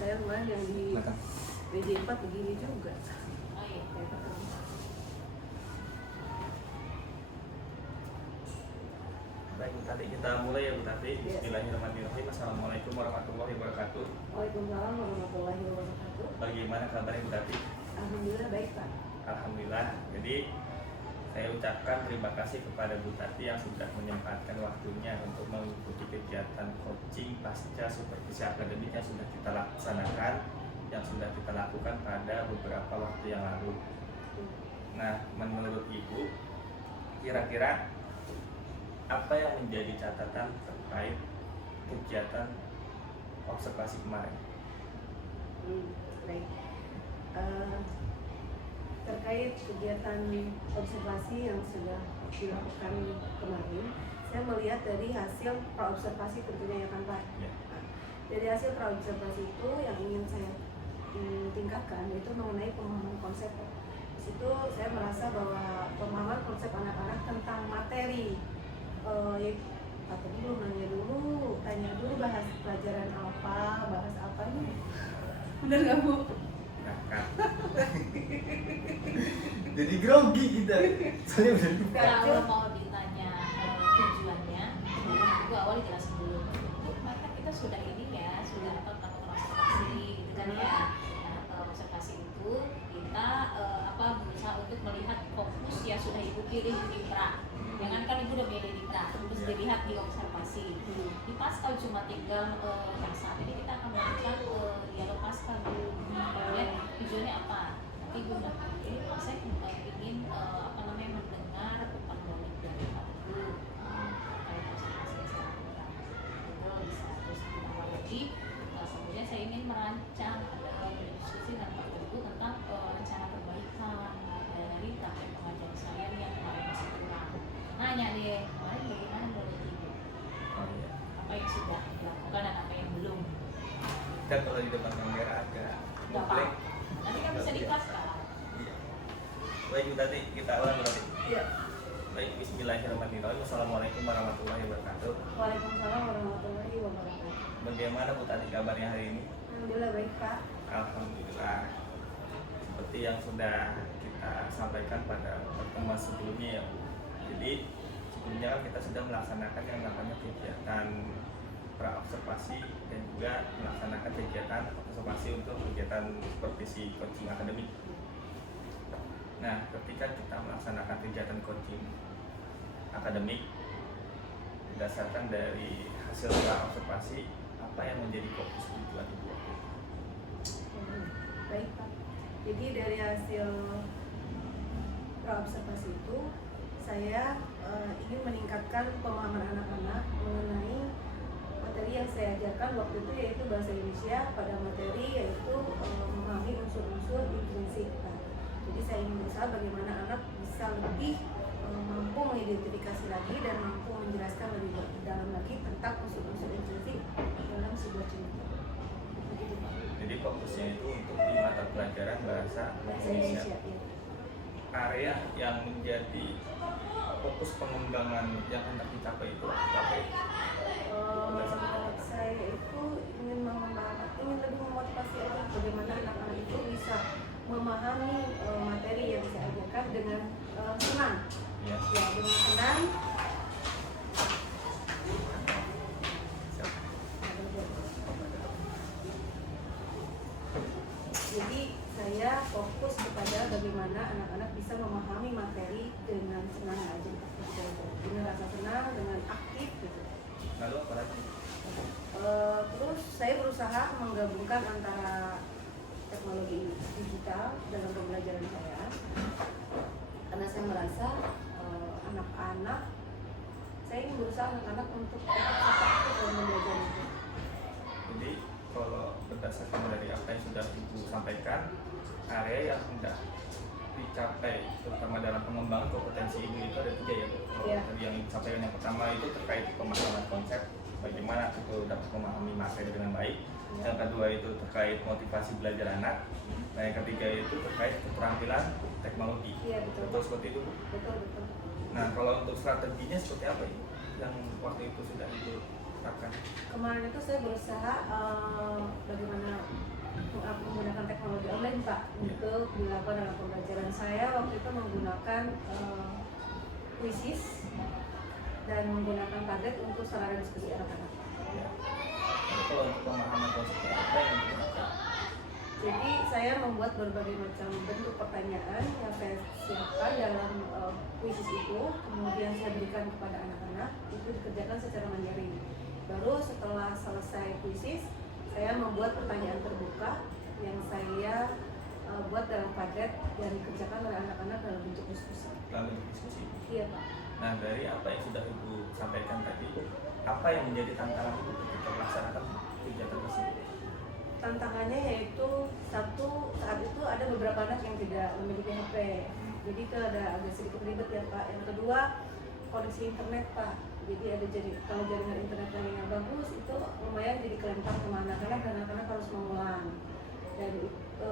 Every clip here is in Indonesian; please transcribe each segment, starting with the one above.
saya kemarin yang di BJ4 begini juga. Oh iya. Baik Bu Tati, kita mulai ya Bu Tati. Bismillahirrahmanirrahim. Assalamualaikum warahmatullahi wabarakatuh. Waalaikumsalam warahmatullahi wabarakatuh. Bagaimana kabarnya Bu Tati? Alhamdulillah baik Pak. Alhamdulillah. Jadi saya ucapkan terima kasih kepada Bu Tati yang sudah menyempatkan waktunya untuk mengikuti kegiatan coaching pasca supervisi akademik yang sudah kita laksanakan, yang sudah kita lakukan pada beberapa waktu yang lalu. Nah, menurut Ibu, kira-kira apa yang menjadi catatan terkait kegiatan observasi kemarin? Baik. Terkait kegiatan observasi yang sudah dilakukan kemarin, saya melihat dari hasil praobservasi tentunya ya kan Pak. Ya. Dari hasil praobservasi itu yang ingin saya tingkatkan yaitu mengenai pemahaman konsep. Di situ saya merasa bahwa pemahaman konsep anak-anak tentang materi atau dulu tanya dulu bahas pelajaran apa, bahas apa nih? Bener nggak Bu? Kakak. Jadi grogi kita. Soalnya udah lupa. Kalau mau ditanya tujuannya, itu awalnya jelasin dulu. Maka kita sudah ini ya, sudah melakukan observasi, gitu kan ya. Nah, observasi itu kita berusaha untuk melihat fokus yang sudah ibu pilih di pra. Jangan kan ibu udah pilih di pra, terus dilihat di observasi. Di pascal cuma tinggal yang saat ini kita akan melakukan dialog pascal dulu. Kemudian tujuannya apa? Nanti ibu udah pilih, saya ingin mendengar tentang balik dari Pak Ibu terkait observasi yang saya lakukan. Itu bisa terus ditambah lagi. Kemudian saya ingin merancang ada diskusi dengan Pak Ibu tentang rencana perbaikan dari praktek pengajaran saya yang kemarin masih kurang. Nanya deh, kemarin bagaimana menurut Ibu? Oh, iya. Apa yang sudah dilakukan dan apa yang belum? Dan kalau di depan kamera agak Gak apa. Nanti kan bisa di kelas kan? Iya. Baik Bu Tati, kita ulang berarti. Iya. Baik, Bismillahirrahmanirrahim. Assalamualaikum warahmatullahi wabarakatuh. Waalaikumsalam warahmatullahi wabarakatuh. Bagaimana Bu Tati kabarnya hari ini? Alhamdulillah baik Pak. Alhamdulillah. Seperti yang sudah kita sampaikan pada pertemuan sebelumnya ya Bu. Jadi sebelumnya kan kita sudah melaksanakan yang namanya kegiatan praobservasi dan juga melaksanakan kegiatan observasi untuk kegiatan supervisi coaching akademik. Nah, ketika kita melaksanakan kegiatan coaching akademik berdasarkan dari hasil praobservasi, apa yang menjadi fokus tujuan Ibu? Baik Pak. Jadi dari hasil praobservasi itu saya ingin meningkatkan pemahaman anak-anak mengenai materi yang saya ajarkan waktu itu, yaitu bahasa Indonesia pada materi yaitu memahami unsur-unsur intrinsik. Jadi saya ingin berusaha bagaimana anak bisa lebih mampu mengidentifikasi lagi dan mampu menjelaskan lebih dalam lagi tentang unsur-unsur intrinsik dalam sebuah cerita. Begitu Pak. Jadi fokusnya itu untuk di mata pelajaran bahasa Indonesia. Ya. Area yang menjadi fokus pengembangan yang hendak dicapai itu apa? Saya itu ingin lebih memotivasi aja bagaimana anak-anak itu bisa memahami materi yang saya ajarkan dengan senang. Ya. Ya, dengan senang. Jadi saya fokus kepada bagaimana anak-anak bisa memahami materi dengan senang aja, dengan rasa senang, dengan aktif gitu. Lalu apa lagi? Terus saya berusaha menggabungkan antara teknologi digital dalam pembelajaran saya, karena saya merasa anak-anak, saya ingin berusaha anak-anak untuk tetap aktif dalam belajar itu. Jadi kalau berdasarkan dari apa yang sudah Ibu sampaikan, area yang hendak dicapai terutama dalam pengembangan kompetensi Ibu itu ada 3 ya Bu. Ya. Tadi yang Ibu sampaikan yang pertama itu terkait pemahaman konsep, bagaimana itu dapat memahami materi dengan baik. Yang kedua itu terkait motivasi belajar anak. Nah, yang ketiga itu terkait keterampilan teknologi. Iya betul. Betul seperti itu Bu. Betul. Nah, kalau untuk strateginya seperti apa Ibu yang waktu itu sudah Ibu terapkan? Kemarin itu saya berusaha bagaimana menggunakan teknologi online Pak untuk dilakukan dalam pembelajaran. Saya waktu itu menggunakan quizzes dan menggunakan Padlet untuk sarana diskusi anak-anak. Ya. Jadi kalau untuk pemahaman konsepnya apa yang digunakan? Jadi saya membuat berbagai macam bentuk pertanyaan yang saya siapkan dalam quizzes itu, kemudian saya berikan kepada anak-anak, itu dikerjakan secara mandiri. Baru setelah selesai quizzes, saya membuat pertanyaan terbuka yang saya buat dalam Padlet dan dikerjakan oleh anak-anak dalam bentuk diskusi. Dalam bentuk diskusi. Iya Pak. Nah, dari apa yang sudah Ibu sampaikan tadi, apa yang menjadi tantangan Ibu ketika melaksanakan kegiatan tersebut? Tantangannya yaitu satu, saat itu ada beberapa anak yang tidak memiliki HP, jadi itu ada agak sedikit ribet ya Pak. Yang kedua, koneksi internet Pak. Jadi ada kalau jaringan internet yang bagus itu lumayan jadi kelempar ke anak-anak dan anak-anak harus mengulang. Dan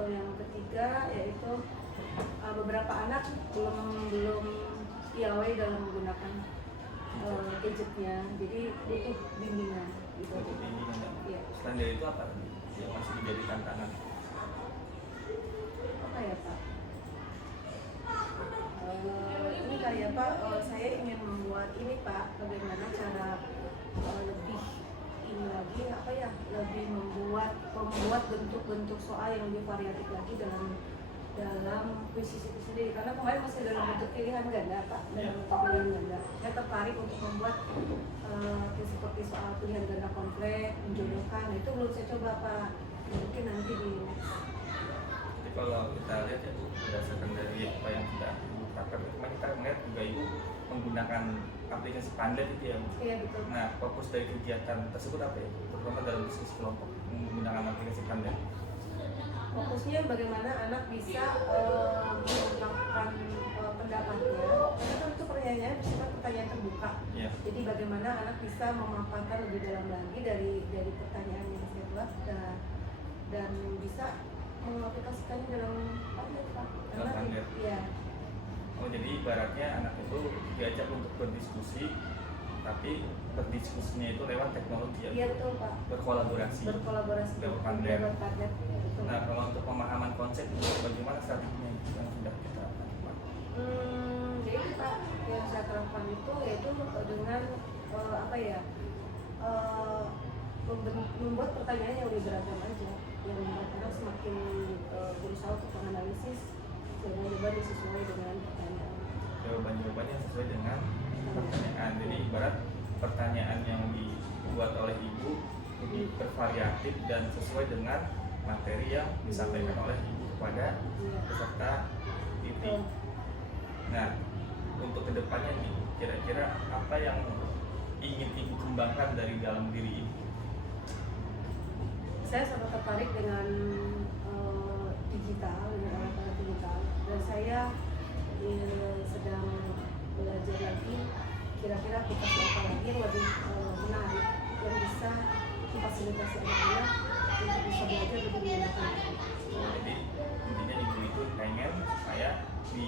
yang ketiga yaitu beberapa anak belum piawai dalam menggunakan gadgetnya, jadi butuh bimbingan. Gitu. Untuk bimbingan. Iya. Selain dari itu apa yang masih menjadi tantangan? Apa ya Pak? Ini kayak Pak, saya ingin membuat ini Pak, bagaimana cara lebih ini lagi apa ya, lebih membuat bentuk-bentuk soal yang lebih variatif lagi dalam kuisis itu sendiri, karena kemarin masih dalam bentuk pilihan ganda Pak, dalam bentuk pilihan ganda. Saya tertarik untuk membuat seperti soal pilihan ganda kompleks, menjodohkan, itu belum saya coba Pak, mungkin nanti di. Jadi kalau kita lihat ya Bu, berdasarkan dari apa yang sudah Ibu terapkan, kemarin kita melihat juga Ibu menggunakan aplikasi Padlet itu ya Bu. Iya betul. Nah, fokus dari kegiatan tersebut apa ya Bu? Terutama dalam diskusi kelompok menggunakan aplikasi Padlet. Fokusnya bagaimana anak bisa mengungkapkan pendapatnya, karena kan itu pertanyaannya bersifat pertanyaan terbuka. Ya. Jadi bagaimana anak bisa memaparkan lebih dalam lagi dari pertanyaan yang saya buat dan bisa mengaplikasikannya dalam Padlet Pak. Dalam Padlet. Iya. Oh, jadi ibaratnya anak itu diajak untuk berdiskusi, tapi berdiskusinya itu lewat teknologi ya? Iya betul Pak. Berkolaborasi. Lewat Padlet. Padlet. Ya, betul. Nah, kalau untuk pemahaman konsep, bagaimana strateginya yang sudah kita lakukan Pak? Jadi Pak, yang saya terapkan itu yaitu dengan apa ya, membuat pertanyaan yang lebih beragam aja, yang membuat anak semakin berusaha untuk menganalisis jawaban-jawaban sesuai dengan pertanyaan. Jawaban-jawabannya sesuai dengan pertanyaan. Jadi ibarat pertanyaan yang dibuat oleh Ibu lebih bervariatif dan sesuai dengan materi yang disampaikan oleh Ibu kepada peserta didik. Nah, untuk kedepannya nih, kira-kira apa yang ingin Ibu kembangkan dari dalam diri Ibu? Saya sangat tertarik dengan digital, dengan alat-alat digital, dan saya sedang belajar lagi kira-kira aplikasi apa lagi yang lebih menarik yang bisa memfasilitasi anak-anak untuk bisa belajar lebih menggunakan. Jadi intinya Ibu itu pengen supaya di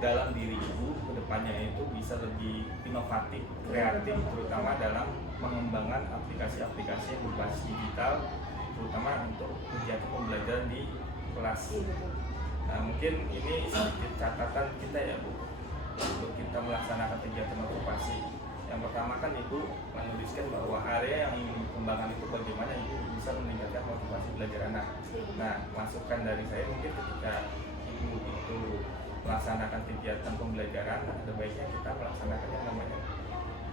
dalam diri Ibu kedepannya itu bisa lebih inovatif, kreatif, terutama dalam mengembangkan aplikasi-aplikasi yang berbasis digital, terutama untuk kegiatan pembelajaran di kelas. Nah, mungkin ini sedikit catatan kita ya Bu, untuk kita melaksanakan kegiatan okupasi. Yang pertama kan Ibu menuliskan bahwa area yang ingin dikembangkan itu bagaimana Ibu bisa meningkatkan motivasi belajar anak. Nah, masukan dari saya mungkin ketika Ibu itu melaksanakan kegiatan pembelajaran, ada baiknya kita melaksanakan yang namanya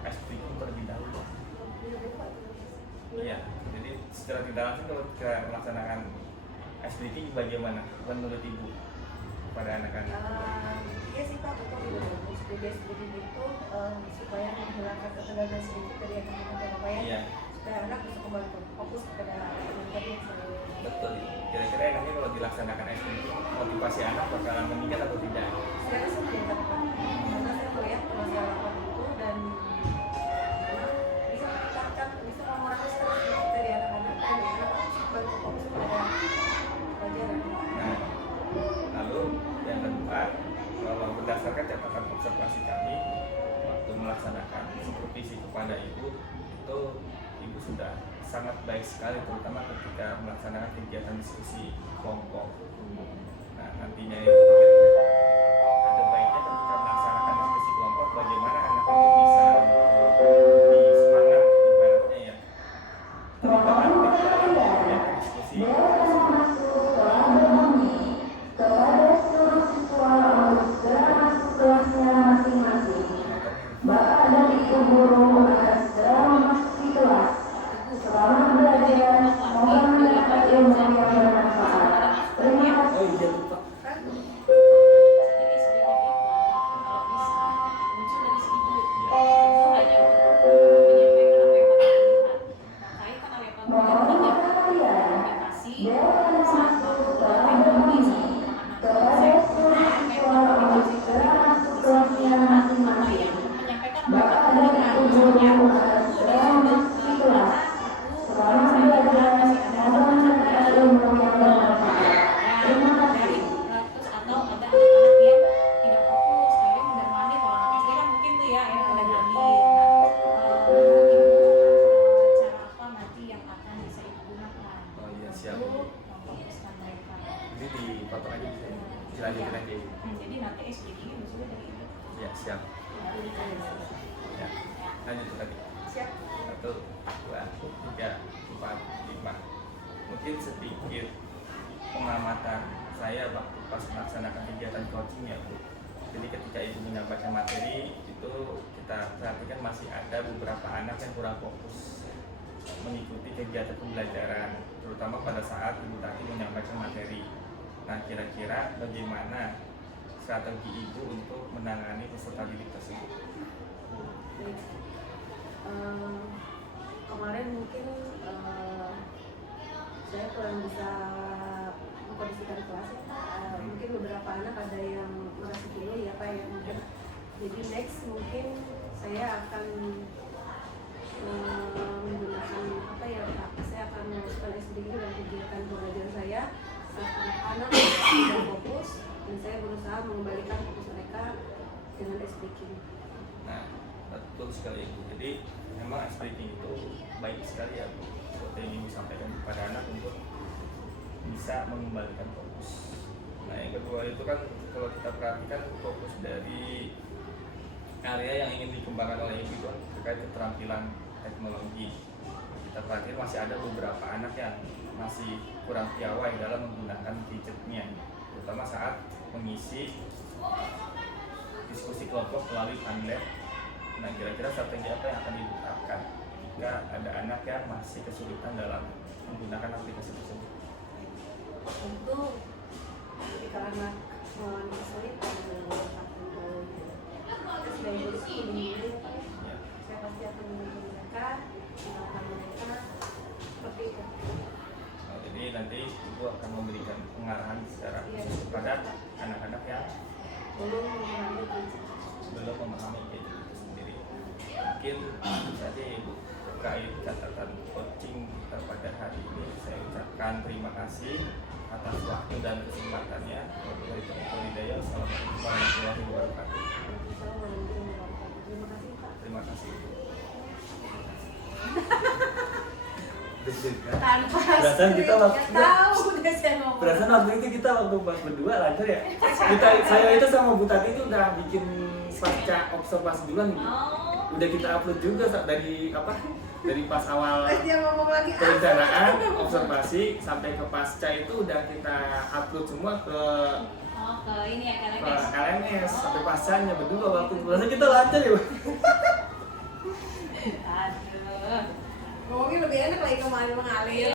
SPQ terlebih dahulu. Iya, jadi secara tidak langsung kalau kita melaksanakan SPQ bagaimana menurut Ibu pada anak-anak? Iya sih Pak, betul. SPQ itu supaya menghilangkan ketegangan sedikit dari anak-anak Pak ya. Iya. Supaya anak bisa kembali fokus kepada materi yang saya. Betul. Kira-kira enaknya kalau dilaksanakan SPQ, motivasi anak bakalan meningkat atau tidak? Saya rasa meningkat Pak, karena saya melihat permasalahan itu dan bisa meningkatkan, bisa mengurangi stres dari anak-anak dan anak-anak kembali fokus pada pelajaran. Nah, lalu yang kedua, kalau berdasarkan catatan observasi kami, waktu melaksanakan supervisi kepada ibu itu ibu sudah sangat baik sekali, terutama ketika melaksanakan kegiatan diskusi kelompok. Nah, nantinya itu mungkin ada baiknya ketika melaksanakan diskusi kelompok bagaimana anak itu bisa lebih semangat ibaratnya ya terlibat aktif dalam kegiatan diskusi. Oh iya lupa. Kan Jadi sebaiknya itu kalau bisa muncul dari si ibu itu hanya menyampaikan apa yang Pak lihat terkait kan apa yang Pak komunikasi saat menggunakan teknologi menyampaikan Oh iya siap. Jadi dipotong aja bisa ya? Dilanjutin aja ibu. Jadi nanti SDG ini muncul dari ibu. Ya siap. Ya. Lanjut tadi. siap. 1, 2, 3, 4, 5. Mungkin sedikit pengamatan saya waktu pas melaksanakan kegiatan coaching ya Bu. Jadi ketika ibu menyampaikan materi itu kita perhatikan masih ada beberapa anak yang kurang fokus mengikuti kegiatan pembelajaran, terutama pada saat ibu tadi menyampaikan materi. Nah, kira-kira bagaimana strategi ibu untuk menangani peserta didik tersebut? Baik. Kemarin mungkin saya kurang bisa mengkondisikan kelas ya. Mungkin beberapa anak ada yang merasa dulu ya Pak ya mungkin. Jadi next mungkin saya akan menggunakan apa ya Pak, saya akan memasukkan SDG dalam kegiatan pembelajaran saya saat anak-anak sudah fokus dan saya berusaha mengembalikan fokus mereka dengan SDG. Nah, betul sekali ibu. Jadi memang speaking itu baik sekali ya Bu. Seperti yang ibu sampaikan kepada anak untuk bisa mengembalikan fokus. Nah, yang kedua itu kan kalau kita perhatikan fokus dari area yang ingin dikembangkan oleh ibu itu terkait keterampilan teknologi. Kita perhatikan masih ada beberapa anak yang masih kurang piawai dalam menggunakan gadgetnya, terutama saat mengisi diskusi kelompok melalui Padlet. Nah, kira-kira strategi apa yang akan diterapkan jika ada anak yang masih kesulitan dalam menggunakan aplikasi tersebut? Tentu ketika anak mengalami kesulitan dalam sudah ikut dulu Ya. saya pasti akan menghubungi mereka mengenalkan mereka seperti itu. Nah, jadi nanti ibu akan memberikan pengarahan secara Iya. khusus kepada anak-anak yang Belum memahami prinsip. belum memahami gadget itu sendiri. Mungkin saja ibu terkait catatan coaching kita pada hari ini saya ucapkan terima kasih atas waktu dan kesempatannya. Wabillahi taufiq wal hidayah. Assalamualaikum warahmatullahi wabarakatuh. Terima kasih Pak. Terima kasih. Tanpa Perasaan kita waktu nggak tahu udah saya ngomong. Perasaan waktu itu kita waktu pas berdua lancar ya. Saya itu sama Bu Tati itu udah bikin pasca observasi duluan nih. Oh. Udah kita upload juga dari apa? Dari pas awal Terus dia ngomong lagi perencanaan observasi sampai ke pasca itu udah kita upload semua ke Ke ini ya ke KLMS. LMS sampai pascanya berdua waktu itu. Perasaan kita lancar ya. Aduh. ngomongnya lebih enak lagi kemarin mengalir.